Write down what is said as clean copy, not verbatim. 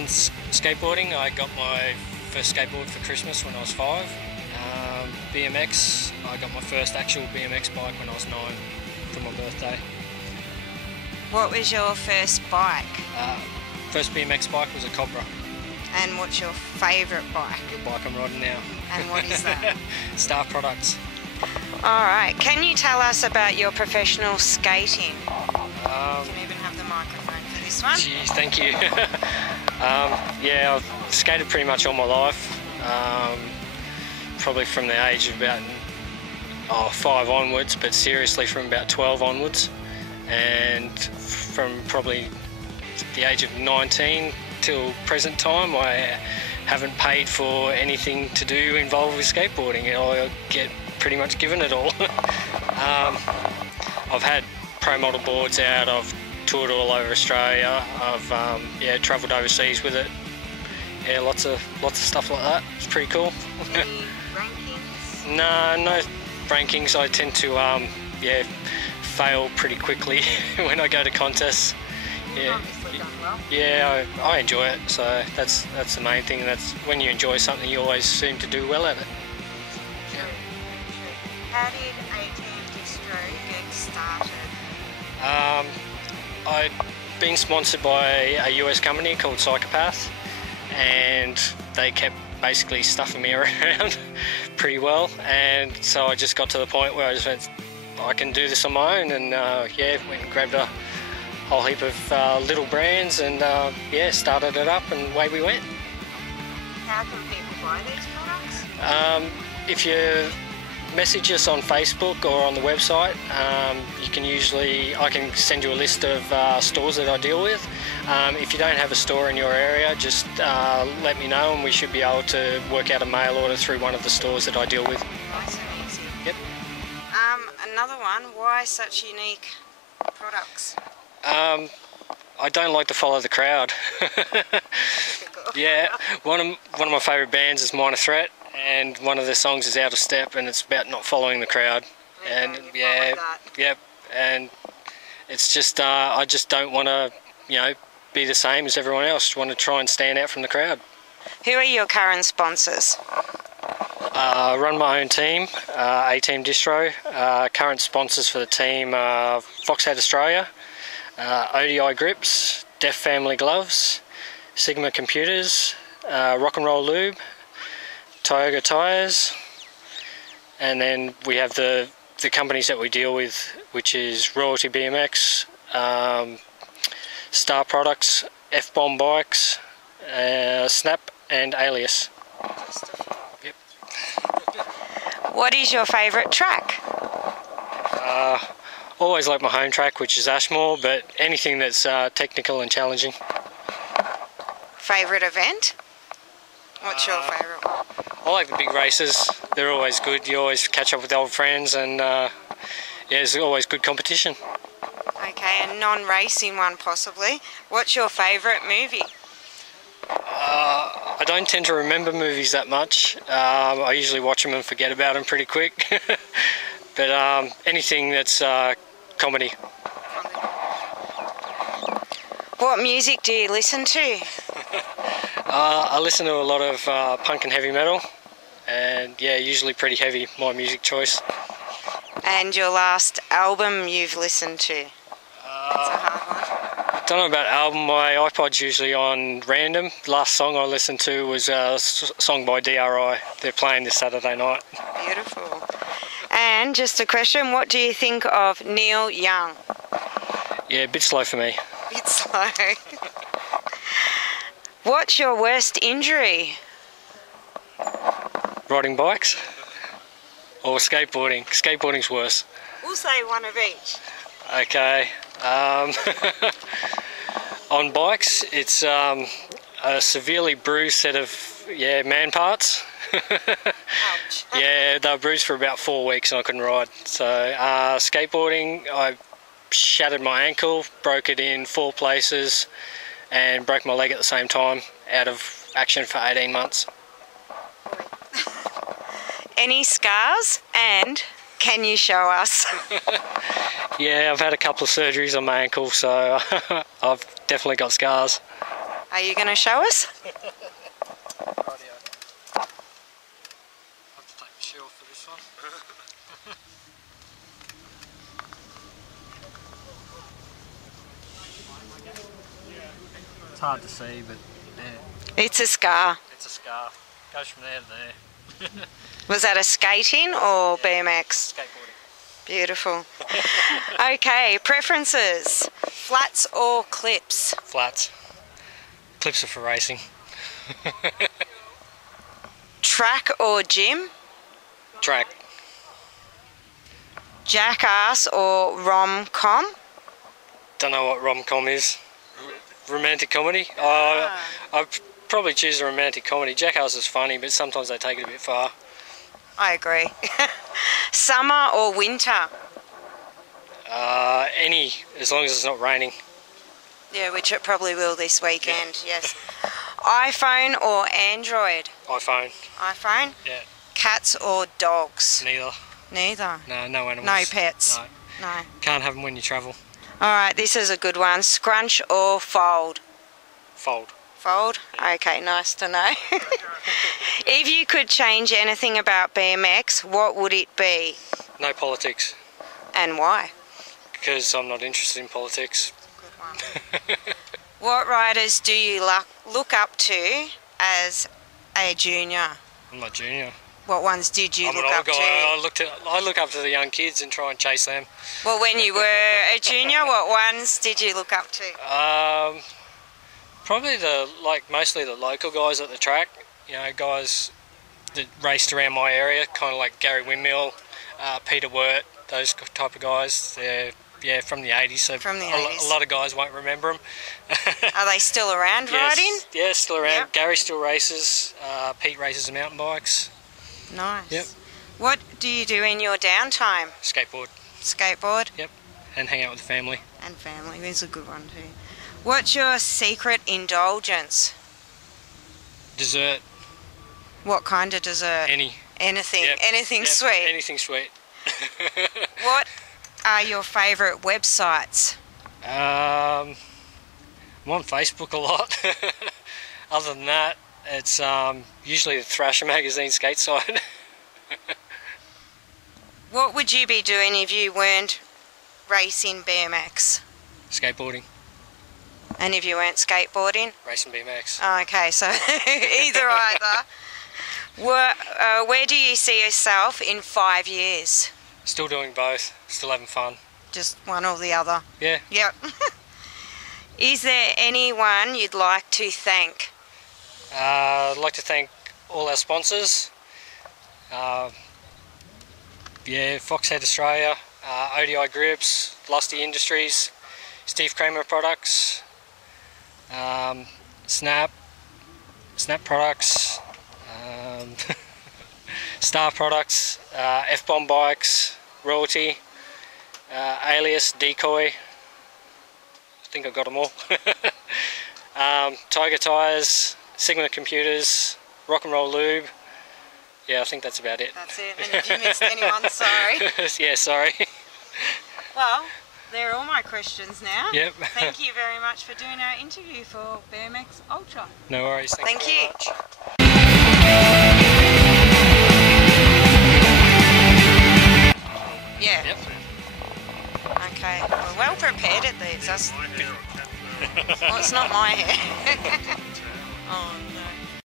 On skateboarding, I got my first skateboard for Christmas when I was 5. BMX, I got my first actual BMX bike when I was 9 for my birthday. What was your first bike? First BMX bike was a Cobra. And what's your favourite bike? The bike I'm riding now. And what is that? Star Products. Alright, can you tell us about your professional skating? You Um, can even have the microphone for this one. Geez, thank you. Yeah, I've skated pretty much all my life. Probably from the age of about 5 onwards, but seriously from about 12 onwards. And from probably the age of 19 till present time, I haven't paid for anything to do involved with skateboarding. I get pretty much given it all. I've had pro model boards out, I've toured all over Australia, I've travelled overseas with it. Yeah, lots of stuff like that. It's pretty cool. Any rankings? No rankings. I tend to fail pretty quickly when I go to contests. Yeah, Obviously done well. yeah, I enjoy it. So that's the main thing. That's when you enjoy something, you always seem to do well at it. True. How did A-Team Distro get started? I'd been sponsored by a US company called Psychopath, and they kept basically stuffing me around pretty well, and so I just got to the point where I just went, I can do this on my own, and went and grabbed a whole heap of little brands and started it up, and away we went. How can people buy these products? If you message us on Facebook or on the website, I can send you a list of stores that I deal with. If you don't have a store in your area, just let me know and we should be able to work out a mail order through one of the stores that I deal with. Nice and easy. Yep. Another one, why such unique products? I don't like to follow the crowd. Yeah, one of my favourite bands is Minor Threat, and one of their songs is Out of Step, and it's about not following the crowd. And and it's just I just don't want to be the same as everyone else. I want to try and stand out from the crowd. Who are your current sponsors? I run my own team, A-Team Distro. Current sponsors for the team are Foxhead Australia, ODI Grips, Deaf Family Gloves, Sigma Computers, Rock and Roll Lube, Tioga Tyres, and then we have the companies that we deal with, which is Royalty BMX, Star Products, F-Bomb Bikes, Snap and Alias. Yep. What is your favourite track? Always like my home track, which is Ashmore, but anything that's technical and challenging. Favourite event? What's your favourite one? I like the big races. They're always good. You always catch up with old friends, and there's always good competition. Okay, a non-racing one possibly. What's your favourite movie? I don't tend to remember movies that much. I usually watch them and forget about them pretty quick. But anything that's comedy. What music do you listen to? I listen to a lot of punk and heavy metal, and usually pretty heavy, my music choice. And your last album you've listened to? That's a hard one. Don't know about album. My iPod's usually on random. The last song I listened to was a song by DRI. They're playing this Saturday night. Beautiful. And just a question, what do you think of Neil Young? Yeah, a bit slow for me. Bit slow. What's your worst injury? Riding bikes or skateboarding? Skateboarding's worse. We'll say one of each. Okay. On bikes, it's a severely bruised set of man parts. Ouch. Yeah, they were bruised for about 4 weeks and I couldn't ride. So skateboarding, I shattered my ankle, broke it in 4 places, and broke my leg at the same time, out of action for 18 months. Any scars, and can you show us? Yeah, I've had a couple of surgeries on my ankle, so I've definitely got scars. Are you going to show us? Rightio. I have to take the shoe off for this one. It's hard to see, but yeah. It's a scar. It's a scar. Goes from there to there. Was that a skating or BMX? Skateboarding. Beautiful. Okay, preferences. Flats or clips? Flats. Clips are for racing. Track or gym? Track. Jackass or rom-com? Don't know what rom-com is. Romantic comedy? I'd probably choose a romantic comedy. Jackass is funny, but sometimes they take it a bit far. I agree. Summer or winter? Any, as long as it's not raining. Yeah, which it probably will this weekend, yes. iPhone or Android? iPhone. iPhone? Yeah. Cats or dogs? Neither. Neither? No animals. No pets? No. No. Can't have them when you travel. Alright, this is a good one. Scrunch or fold? Fold. Fold? Okay, nice to know. If you could change anything about BMX, what would it be? No politics. And why? Because I'm not interested in politics. Good one. What riders do you look up to as a junior? I'm not junior. What ones did you I'm look an up old guy. to? I look up to the young kids and try and chase them. Well, when you were a junior, what ones did you look up to? Probably mostly the local guys at the track. You know, guys that raced around my area, kind of like Gary Windmill, Peter Wirt, those type of guys. They're from the 80s, so From the 80s. a lot of guys won't remember them. Are they still around riding? Yeah, still around. Yep. Gary still races. Pete races the mountain bikes. Nice. Yep. What do you do in your downtime? Skateboard. Skateboard? Yep. And hang out with the family. And family. There's a good one too. What's your secret indulgence? Dessert. What kind of dessert? Anything. Yep. Anything Yep. sweet? Anything sweet. What are your favourite websites? I'm on Facebook a lot. Other than that, it's usually the Thrasher magazine skate site. What would you be doing if you weren't racing BMX? Skateboarding. And if you weren't skateboarding? Racing BMX. Oh, okay, so either. Where do you see yourself in 5 years? Still doing both. Still having fun. Just one or the other? Yeah. Yep. Is there anyone you'd like to thank? I'd like to thank all our sponsors. Foxhead Australia, ODI Grips, Lusty Industries, Steve Kramer Products, Snap Products, Star Products, F-Bomb Bikes, Royalty, Alias, Decoy. I think I got them all. Tiger Tires, Sigma Computers, Rock and Roll Lube. Yeah, I think that's about it. That's it. And if you missed anyone, sorry. Yeah, sorry. Well, they're all my questions now. Yep. Thank you very much for doing our interview for BMX Ultra. No worries. Thank you very much. Yeah. Yep. Okay. We're well prepared at these. Well, it's not my hair. Oh no.